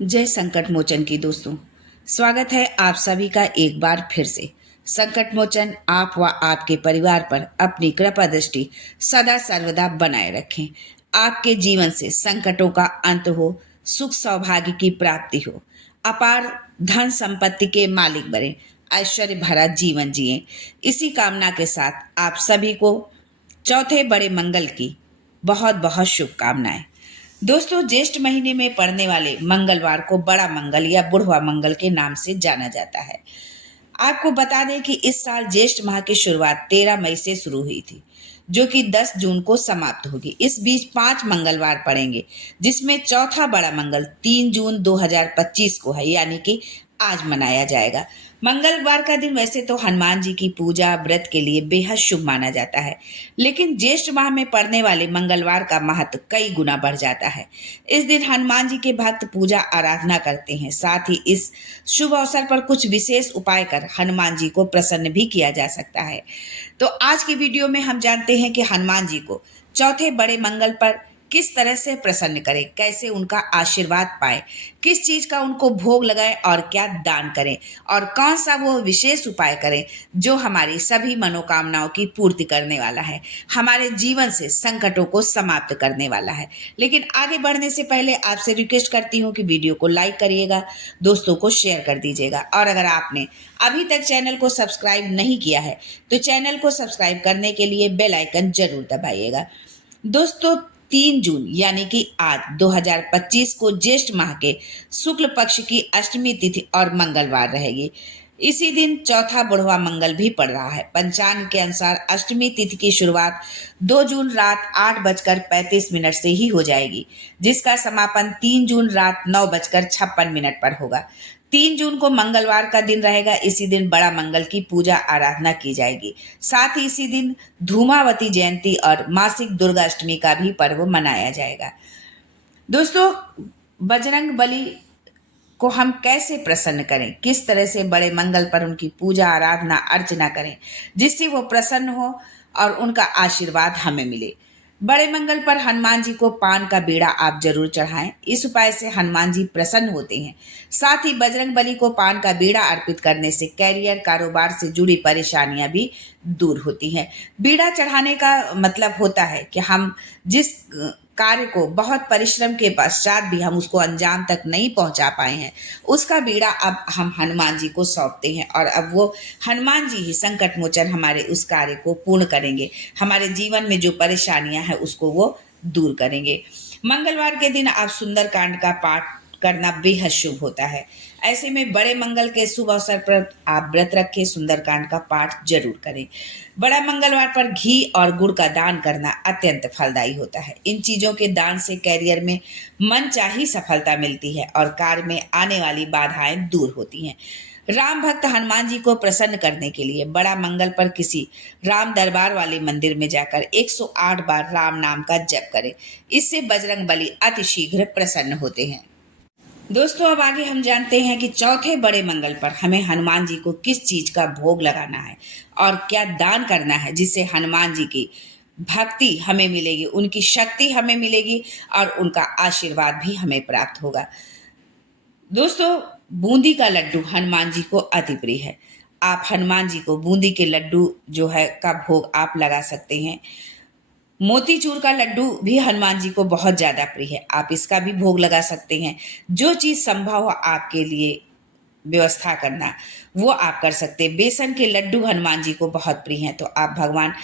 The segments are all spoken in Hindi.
जय संकट मोचन की दोस्तों। स्वागत है आप सभी का एक बार फिर से। संकट मोचन आप व आपके परिवार पर अपनी कृपा दृष्टि सदा सर्वदा बनाए रखें। आपके जीवन से संकटों का अंत हो, सुख सौभाग्य की प्राप्ति हो, अपार धन संपत्ति के मालिक बने, ऐश्वर्य भरा जीवन जिए। इसी कामना के साथ आप सभी को चौथे बड़े मंगल की बहुत बहुत शुभकामनाएं। दोस्तों, ज्येष्ठ महीने में पड़ने वाले मंगलवार को बड़ा मंगल या बुढ़वा मंगल के नाम से जाना जाता है। आपको बता दें कि इस साल ज्येष्ठ माह की शुरुआत 13 मई से शुरू हुई थी, जो कि 10 जून को समाप्त होगी। इस बीच 5 मंगलवार पड़ेंगे, जिसमें चौथा बड़ा मंगल 3 जून 2025 को है, यानी कि आज मनाया जाएगा। मंगलवार का दिन वैसे तो हनुमान जी की पूजा व्रत के लिए बेहद शुभ माना जाता है, लेकिन ज्येष्ठ माह में पड़ने वाले मंगलवार का महत्व कई गुना बढ़ जाता है। इस दिन हनुमान जी के भक्त पूजा आराधना करते हैं। साथ ही इस शुभ अवसर पर कुछ विशेष उपाय कर हनुमान जी को प्रसन्न भी किया जा सकता है। तो आज की वीडियो में हम जानते हैं कि हनुमान जी को चौथे बड़े मंगल पर किस तरह से प्रसन्न करें, कैसे उनका आशीर्वाद पाएं, किस चीज का उनको भोग लगाएं और क्या दान करें, और कौन सा वो विशेष उपाय करें जो हमारी सभी मनोकामनाओं की पूर्ति करने वाला है, हमारे जीवन से संकटों को समाप्त करने वाला है। लेकिन आगे बढ़ने से पहले आपसे रिक्वेस्ट करती हूँ कि वीडियो को लाइक करिएगा, दोस्तों को शेयर कर दीजिएगा, और अगर आपने अभी तक चैनल को सब्सक्राइब नहीं किया है तो चैनल को सब्सक्राइब करने के लिए बेल आइकन जरूर दबाइएगा। दोस्तों, 3 जून यानी कि आज 2025 को ज्येष्ठ माह के शुक्ल पक्ष की अष्टमी तिथि और मंगलवार रहेगी। इसी दिन चौथा बुढ़वा मंगल भी पड़ रहा है। पंचांग के अनुसार अष्टमी तिथि की शुरुआत 2 जून रात 8:35 से ही हो जाएगी, जिसका समापन 3 जून रात 9:56 पर होगा। 3 जून को मंगलवार का दिन रहेगा। इसी दिन बड़ा मंगल की पूजा आराधना की जाएगी। साथ ही इसी दिन धूमावती जयंती और मासिक दुर्गा अष्टमी का भी पर्व मनाया जाएगा। दोस्तों, बजरंग बली को हम कैसे प्रसन्न करें, किस तरह से बड़े मंगल पर उनकी पूजा आराधना अर्चना करें जिससे वो प्रसन्न हो और उनका आशीर्वाद हमें मिले। बड़े मंगल पर हनुमान जी को पान का बीड़ा आप जरूर चढ़ाएं। इस उपाय से हनुमान जी प्रसन्न होते हैं। साथ ही बजरंग बली को पान का बीड़ा अर्पित करने से कैरियर कारोबार से जुड़ी परेशानियां भी दूर होती हैं। बीड़ा चढ़ाने का मतलब होता है कि हम जिस कार्य को बहुत परिश्रम के पश्चात भी हम उसको अंजाम तक नहीं पहुंचा पाए हैं, उसका बीड़ा अब हम हनुमान जी को सौंपते हैं, और अब वो हनुमान जी ही संकट मोचन हमारे उस कार्य को पूर्ण करेंगे। हमारे जीवन में जो परेशानियां हैं उसको वो दूर करेंगे। मंगलवार के दिन आप सुंदरकांड का पाठ करना बेहद शुभ होता है। ऐसे में बड़े मंगल के शुभ अवसर पर आप व्रत रखें, सुंदरकांड का पाठ जरूर करें। बड़ा मंगलवार पर घी और गुड़ का दान करना अत्यंत फलदायी होता है। इन चीजों के दान से कैरियर में मनचाही सफलता मिलती है और कार्य में आने वाली बाधाएं दूर होती हैं। राम भक्त हनुमान जी को प्रसन्न करने के लिए बड़ा मंगल पर किसी राम दरबार वाले मंदिर में जाकर 108 बार राम नाम का जप करें। इससे बजरंग बली अति शीघ्र प्रसन्न होते हैं। दोस्तों, अब आगे हम जानते हैं कि चौथे बड़े मंगल पर हमें हनुमान जी को किस चीज का भोग लगाना है और क्या दान करना है जिससे हनुमान जी की भक्ति हमें मिलेगी, उनकी शक्ति हमें मिलेगी और उनका आशीर्वाद भी हमें प्राप्त होगा। दोस्तों, बूंदी का लड्डू हनुमान जी को अति प्रिय है। आप हनुमान जी को बूंदी के लड्डू जो है का भोग आप लगा सकते हैं। मोतीचूर का लड्डू भी हनुमान जी को बहुत ज्यादा प्रिय है, आप इसका भी भोग लगा सकते हैं। जो चीज संभव हो आपके लिए व्यवस्था करना वो आप कर सकते हैं। बेसन के लड्डू हनुमान जी को बहुत प्रिय हैं, तो आप भगवान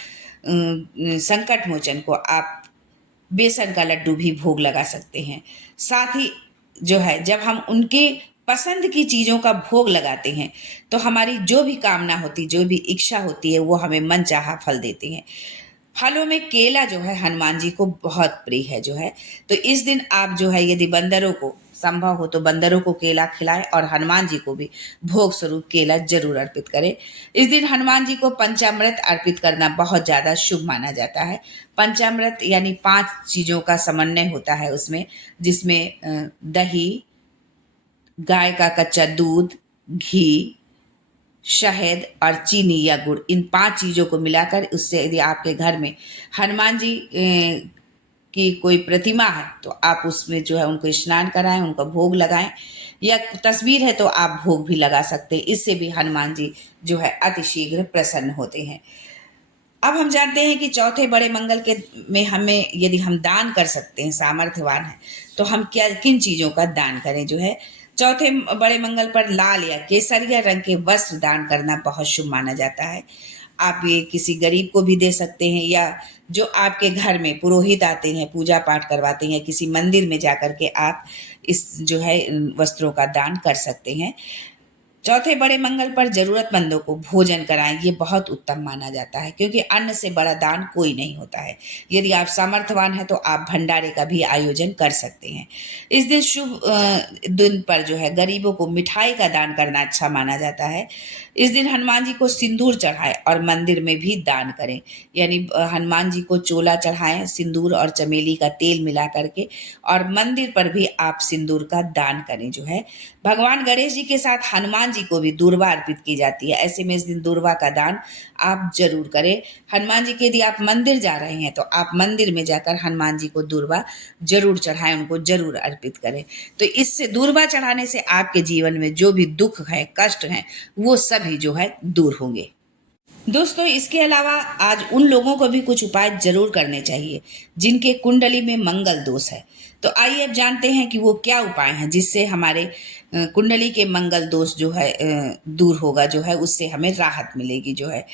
संकट मोचन को आप बेसन का लड्डू भी भोग लगा सकते हैं। साथ ही जो है, जब हम उनके पसंद की चीजों का भोग लगाते हैं तो हमारी जो भी कामना होती, जो भी इच्छा होती है, वो हमें मनचाहा फल देते हैं। फलों में केला जो है हनुमान जी को बहुत प्रिय है जो है, तो इस दिन आप जो है यदि बंदरों को संभव हो तो बंदरों को केला खिलाएं और हनुमान जी को भी भोग स्वरूप केला जरूर अर्पित करें। इस दिन हनुमान जी को पंचामृत अर्पित करना बहुत ज्यादा शुभ माना जाता है। पंचामृत यानी 5 चीजों का समन्वय होता है उसमें, जिसमें दही, गाय का कच्चा दूध, घी, शहद और चीनी या गुड़, इन 5 चीजों को मिलाकर उससे यदि आपके घर में हनुमान जी की कोई प्रतिमा है तो आप उसमें जो है उनको स्नान कराएं, उनका भोग लगाएं, या तस्वीर है तो आप भोग भी लगा सकते हैं। इससे भी हनुमान जी जो है अतिशीघ्र प्रसन्न होते हैं। अब हम जानते हैं कि चौथे बड़े मंगल के में हमें यदि हम दान कर सकते हैं, सामर्थ्यवान है, तो हम क्या किन चीज़ों का दान करें। जो है चौथे बड़े मंगल पर लाल या केसरिया रंग के वस्त्र दान करना बहुत शुभ माना जाता है। आप ये किसी गरीब को भी दे सकते हैं, या जो आपके घर में पुरोहित आते हैं पूजा पाठ करवाते हैं, किसी मंदिर में जा कर के आप इस जो है वस्त्रों का दान कर सकते हैं। चौथे बड़े मंगल पर जरूरतमंदों को भोजन कराएं, ये बहुत उत्तम माना जाता है, क्योंकि अन्न से बड़ा दान कोई नहीं होता है। यदि आप सामर्थ्यवान हैं तो आप भंडारे का भी आयोजन कर सकते हैं। इस दिन शुभ दिन पर जो है गरीबों को मिठाई का दान करना अच्छा माना जाता है। इस दिन हनुमान जी को सिंदूर चढ़ाएं और मंदिर में भी दान करें, यानी हनुमान जी को चोला चढ़ाएं सिंदूर और चमेली का तेल मिला करके, और मंदिर पर भी आप सिंदूर का दान करें। जो है भगवान गणेश जी के साथ हनुमान जी को भी दूर्वा अर्पित की जाती है, ऐसे में इस दिन दूर्वा का दान आप जरूर करें। हनुमान जी के यदि आप मंदिर जा रहे हैं तो आप मंदिर में जाकर हनुमान जी को दूर्वा जरूर चढ़ाएं, उनको जरूर अर्पित करें। तो इससे दूर्वा चढ़ाने से आपके जीवन में जो भी दुख है, कष्ट है, वो सभी जो है दूर होंगे। दोस्तों, इसके अलावा आज उन लोगों को भी कुछ उपाय जरूर करने चाहिए जिनके कुंडली में मंगल दोष है। तो आइए अब जानते हैं कि वो क्या उपाय हैं जिससे हमारे कुंडली के मंगल दोष जो है दूर होगा, जो है उससे हमें राहत मिलेगी। जो है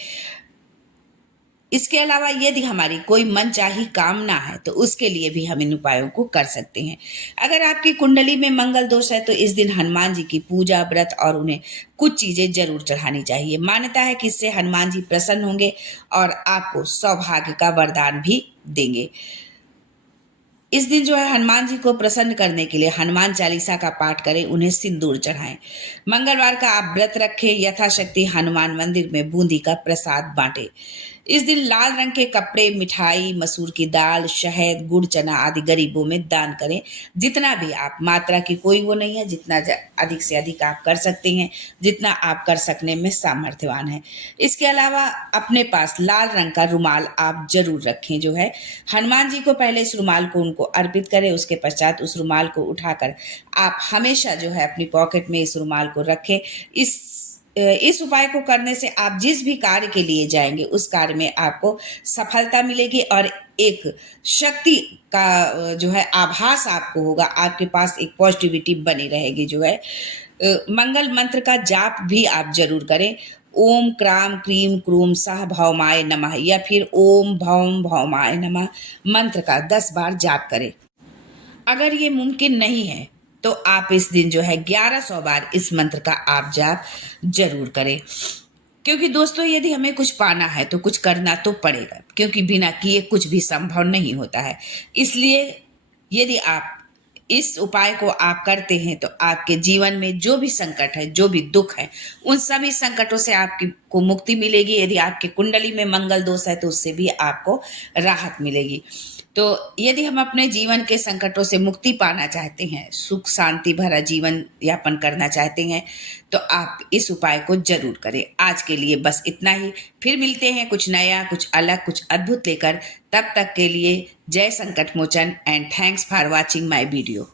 इसके अलावा यदि हमारी कोई मनचाही कामना है तो उसके लिए भी हम इन उपायों को कर सकते हैं। अगर आपकी कुंडली में मंगल दोष है तो इस दिन हनुमान जी की पूजा, व्रत और उन्हें कुछ चीजें जरूर चढ़ानी चाहिए। मान्यता है कि इससे हनुमान जी प्रसन्न होंगे और आपको सौभाग्य का वरदान भी देंगे। इस दिन जो है हनुमान जी को प्रसन्न करने के लिए हनुमान चालीसा का पाठ करें, उन्हें सिंदूर चढ़ाएं। मंगलवार का आप व्रत रखें, यथाशक्ति हनुमान मंदिर में बूंदी का प्रसाद बांटें। इस दिन लाल रंग के कपड़े, मिठाई, मसूर की दाल, शहद, गुड़, चना आदि गरीबों में दान करें। जितना भी आप, मात्रा की कोई वो नहीं है, जितना अधिक से अधिक आप कर सकते हैं, जितना आप कर सकने में सामर्थ्यवान है। इसके अलावा अपने पास लाल रंग का रुमाल आप जरूर रखें। जो है हनुमान जी को पहले इस रुमाल को उनको अर्पित करें, उसके पश्चात उस रुमाल को उठाकर आप हमेशा जो है अपनी पॉकेट में इस रुमाल को रखें। इस उपाय को करने से आप जिस भी कार्य के लिए जाएंगे उस कार्य में आपको सफलता मिलेगी और एक शक्ति का जो है आभास आपको होगा, आपके पास एक पॉजिटिविटी बनी रहेगी। जो है मंगल मंत्र का जाप भी आप जरूर करें। ओम क्राम क्रीम क्रूम सह भौमाय नमः या फिर ओम भौम भौमाय नमः मंत्र का 10 बार जाप करें। अगर ये मुमकिन नहीं है तो आप इस दिन जो है 1100 बार इस मंत्र का आप जाप जरूर करें, क्योंकि दोस्तों यदि हमें कुछ पाना है तो कुछ करना तो पड़ेगा, क्योंकि बिना किए कुछ भी संभव नहीं होता है। इसलिए यदि आप इस उपाय को आप करते हैं तो आपके जीवन में जो भी संकट है, जो भी दुख है, उन सभी संकटों से आपको मुक्ति मिलेगी। यदि आपके कुंडली में मंगल दोष है तो उससे भी आपको राहत मिलेगी। तो यदि हम अपने जीवन के संकटों से मुक्ति पाना चाहते हैं, सुख शांति भरा जीवन यापन करना चाहते हैं, तो आप इस उपाय को जरूर करें। आज के लिए बस इतना ही, फिर मिलते हैं कुछ नया, कुछ अलग, कुछ अद्भुत लेकर। तब तक के लिए जय Sankat Mochan and thanks for watching my video.